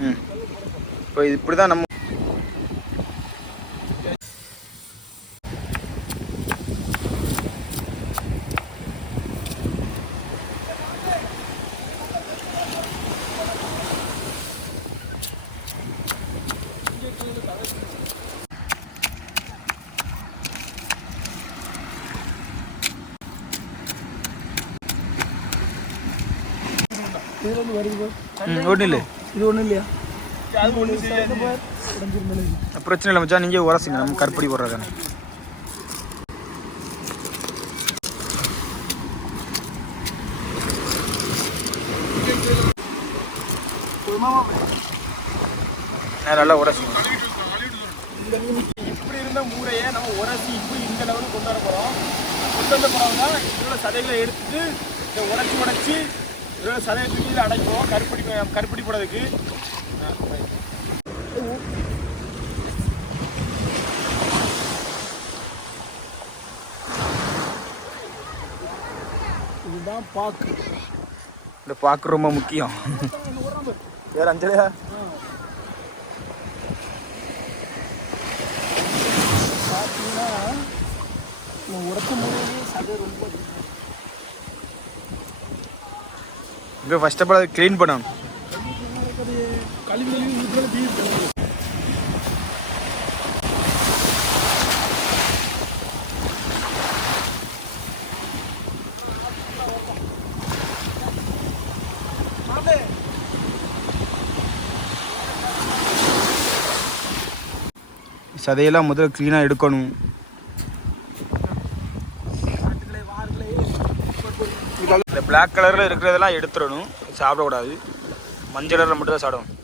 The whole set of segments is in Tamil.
ம் இப்போ இப்படி தான் நம்ம. ஒன்றும் இல்லை இது ஒன்றும் இல்லையா? பிரச்சனை இல்லை மச்சான் நீங்கள் உரசிங்க நம்ம கருப்படி போடுறதானே நல்லா உரசிங்க இப்படி இருந்த மூளையை நம்ம உரசி இப்படி இந்த லெவலுக்கு கொண்டு வர போகிறோம் கொண்டு வந்த இதோட சதைகளை எடுத்துட்டு இதை உடச்சி உடச்சி இதோட சதையை தூக்கி அடைப்போம். கருப்படி கருப்படி போடுறதுக்கு. இதுதான் பாக்கு. இந்த பார்க்க ரொம்ப முக்கியம். வேறு அஞ்சலியா? பார்த்தீங்கன்னா நம்ம உடச்ச முறையிலேயே சதை ரொம்ப இப்போ ஃபஸ்ட் ஆஃப் ஆல் அதை க்ளீன் பண்ணணும். சதையெல்லாம் முதல்ல க்ளீனாக எடுக்கணும் இந்த பிளாக் கலரில் இருக்கிறதெல்லாம் எடுத்துடணும். சாப்பிடக்கூடாது. மஞ்சள் கலரில் மட்டும் தான் சாப்பிடணும்.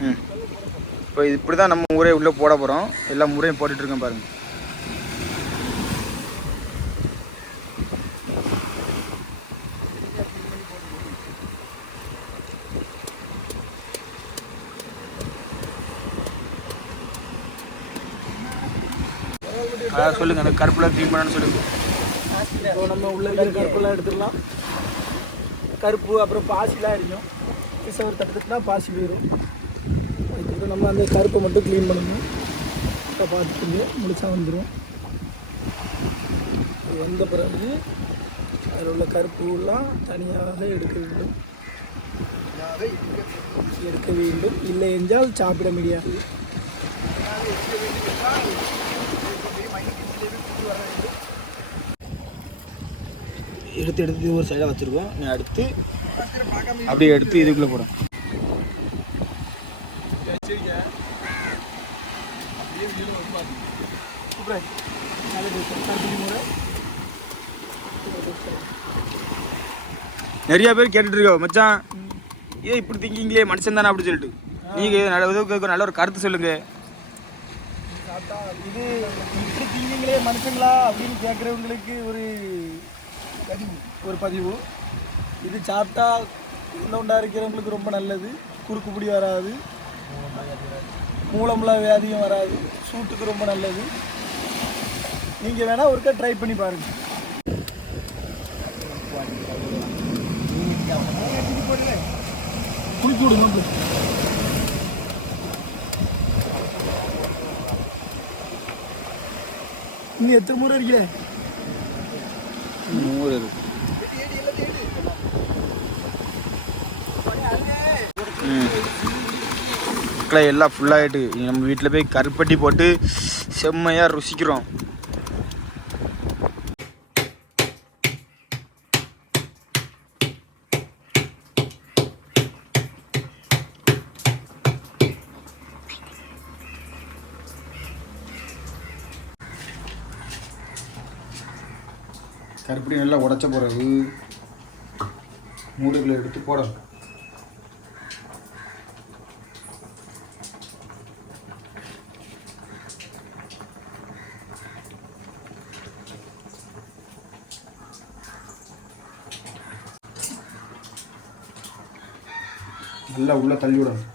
ம். இப்போ இப்படி தான் நம்ம ஊரே உள்ளே போட போகிறோம் எல்லா முறையும் போட்டுட்டு இருக்கேன் அதான் சொல்லுங்க அந்த கருப்பில் க்ளீன் பண்ணணும்னு சொல்லுங்க. இப்போ நம்ம உள்ள இருக்கிற கருப்பெல்லாம் எடுத்துடலாம். கருப்பு அப்புறம் பாசிலாம் இருக்கும் பிசவர் தட்டுனா பாசி போயிடும் அதுக்கப்புறம் நம்ம அந்த கருப்பை மட்டும் க்ளீன் பண்ணணும். இப்போ பார்த்துட்டு முடிச்சா வந்துடும் வந்த பிறகு அதில் உள்ள கருப்புலாம் தனியாக எடுக்க வேண்டும். எடுக்க வேண்டும். இல்லை என்றால் சாப்பிட முடியாது. எடுத்து எடுத்து ஒரு சைடாக வச்சுருக்கோம். நான் அடுத்து அப்படியே எடுத்து இதுக்குள்ளே போகிறேன் நிறைய பேர் கேட்டுட்டு இருக்கோம் மச்சான். ஏன் இப்படி திங்கிங்களே மனுஷன் தானே அப்படி சொல்லிட்டு. நீங்கள் நல்ல இதுக்கு நல்ல ஒரு கருத்து சொல்லுங்க. இது இப்படி திங்கிங்களே மனுஷங்களா அப்படின்னு கேட்குறவங்களுக்கு ஒரு ஒரு பதிவு. இது சாப்பிட்டா உண்டா இருக்கிறவங்களுக்கு ரொம்ப நல்லது. குறுக்கு பிடி வராது. மூலமுள்ள வியாதியும் வராது. சூட்டுக்கு ரொம்ப நல்லது. நீங்கள் வேணால் ஒருக்கா ட்ரை பண்ணி பாருங்கள் குளிச்சு விடுங்க இன்னும் எத்தனை முறை இருக்கீங்க நூறு இருக்கு மக்களை எல்லாம் ஃபுல்லாகிட்டு நம்ம வீட்டில் போய் கருப்பட்டி போட்டு செம்மையாக ருசிக்கிறோம் கருப்படி நல்லா உடச்ச பிறகு மூடுகளை எடுத்து போடணும். நல்லா உள்ளே தள்ளி விடணும்.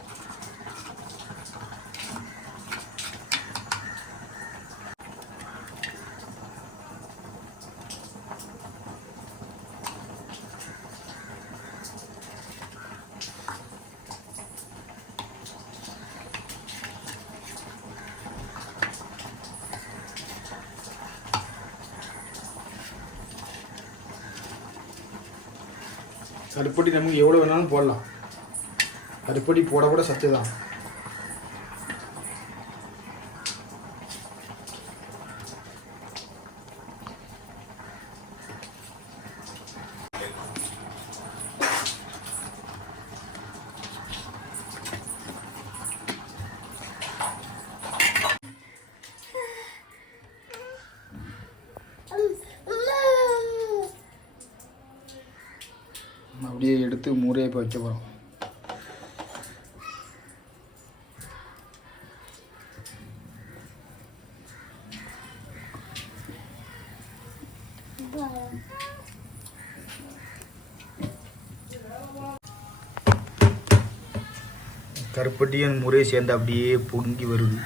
கருப்பட்டி நமக்கு எவ்வளோ வேணாலும் போடலாம். கருப்பட்டி போட கூட சத்து தான் அப்படியே எடுத்து மூரையை இப்போ வைக்க போகிறோம் கருப்பட்டியன் முறையை சேர்ந்து அப்படியே பொங்கி வருது.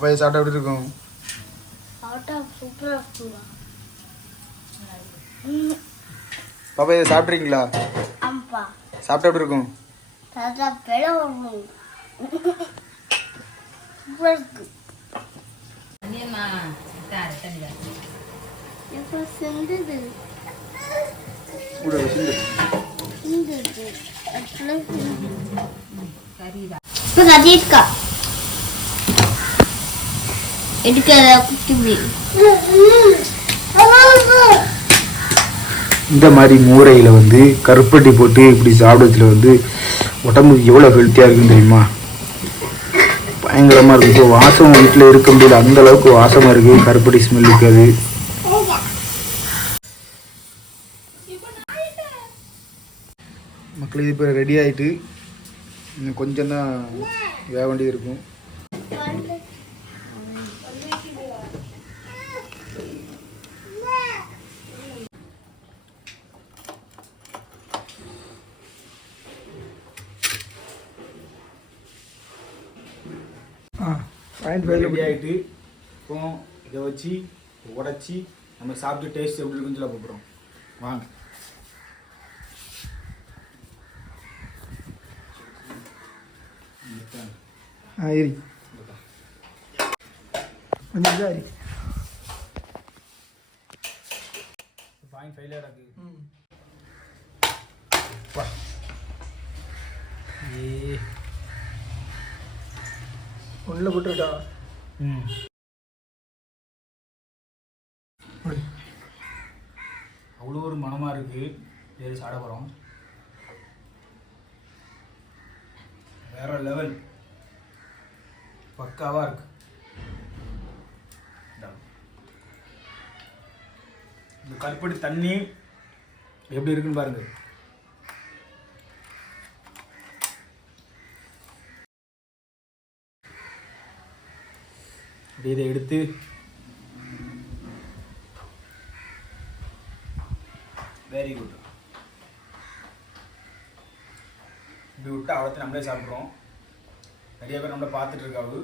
பாப்பா இதை சாப்பிட்டா எப்படி இருக்கும்? பாப்பா இதை சாப்பிட்றீங்களா ஆமாப்பா. சாப்பிட்டா எப்படி இருக்கும்? இப்போ கதிர்க்கா எடுக்காத குட்டி இந்த மாதிரி மூரையில் வந்து கருப்பட்டி போட்டு இப்படி சாப்பிடத்துல வந்து உடம்புக்கு எவ்வளோ ஹெல்த்தியாக இருக்குன்னு தெரியுமா? பயங்கரமாக இருக்கும் இப்போ வாசம் வீட்டில் இருக்க முடியல. அந்த அளவுக்கு வாசமாக இருக்குது கருப்பட்டி ஸ்மெல் இருக்காது. மக்களுக்கு இப்போ ரெடி ஆகிட்டு இன்னும் கொஞ்சம் தான் வேக வேண்டியது இருக்கும். ரெடி ஆகிட்டு இப்போ இதை வச்சு உடச்சி நம்ம சாப்பிட்டு டேஸ்ட் எப்படி இருக்குன்னு சொல்ல போகிறோம் வாங்க. ஆ கொஞ்சம் இதா ஏறி பாயிண்ட் ஃபைவ்ல இருக்கு ஏ ஒன்றில் போட்டுருக்கா. ம். அவ்வளோ ஒரு மனமாக இருக்குது ஏறி சாட போகிறோம் வேற லெவல் பக்காவாக இருக்கு. இந்தா. கருப்பட்டி தண்ணி எப்படி இருக்குன்னு பாருங்க. அப்படியே இதை எடுத்து வெரி குட் இப்படி விட்டு அவ்வளோத்தையும் நம்மளே சாப்பிட்றோம். நிறைய பேர் நம்மளை பார்த்துட்டு இருக்காவு.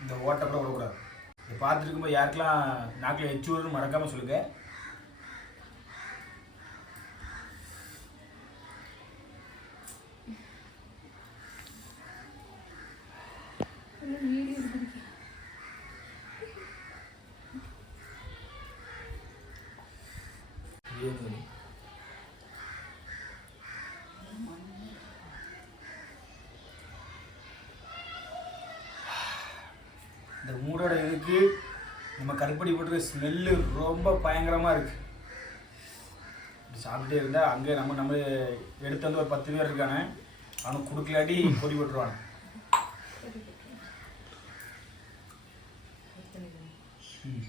இந்த ஓட்டை கூட விடக்கூடாது. இதை பார்த்துட்டு இருக்கும்போது யாருக்கெல்லாம் நாக்கில் எச்சு வரும்னு மறக்காமல் சொல்லுங்கள் ஏழு. இந்த மூடோட இதுக்கு நம்ம கருப்படி போட்டு ஸ்மெல்லு ரொம்ப பயங்கரமாக இருக்கு. இப்படி சாப்பிட்டே இருந்தால் அங்கே நம்ம நம்ம எடுத்து வந்து ஒரு பத்து பேர் இருக்கானே அவனுக்கு கொடுக்கலாட்டி பொடி போட்டுருவானு ம்.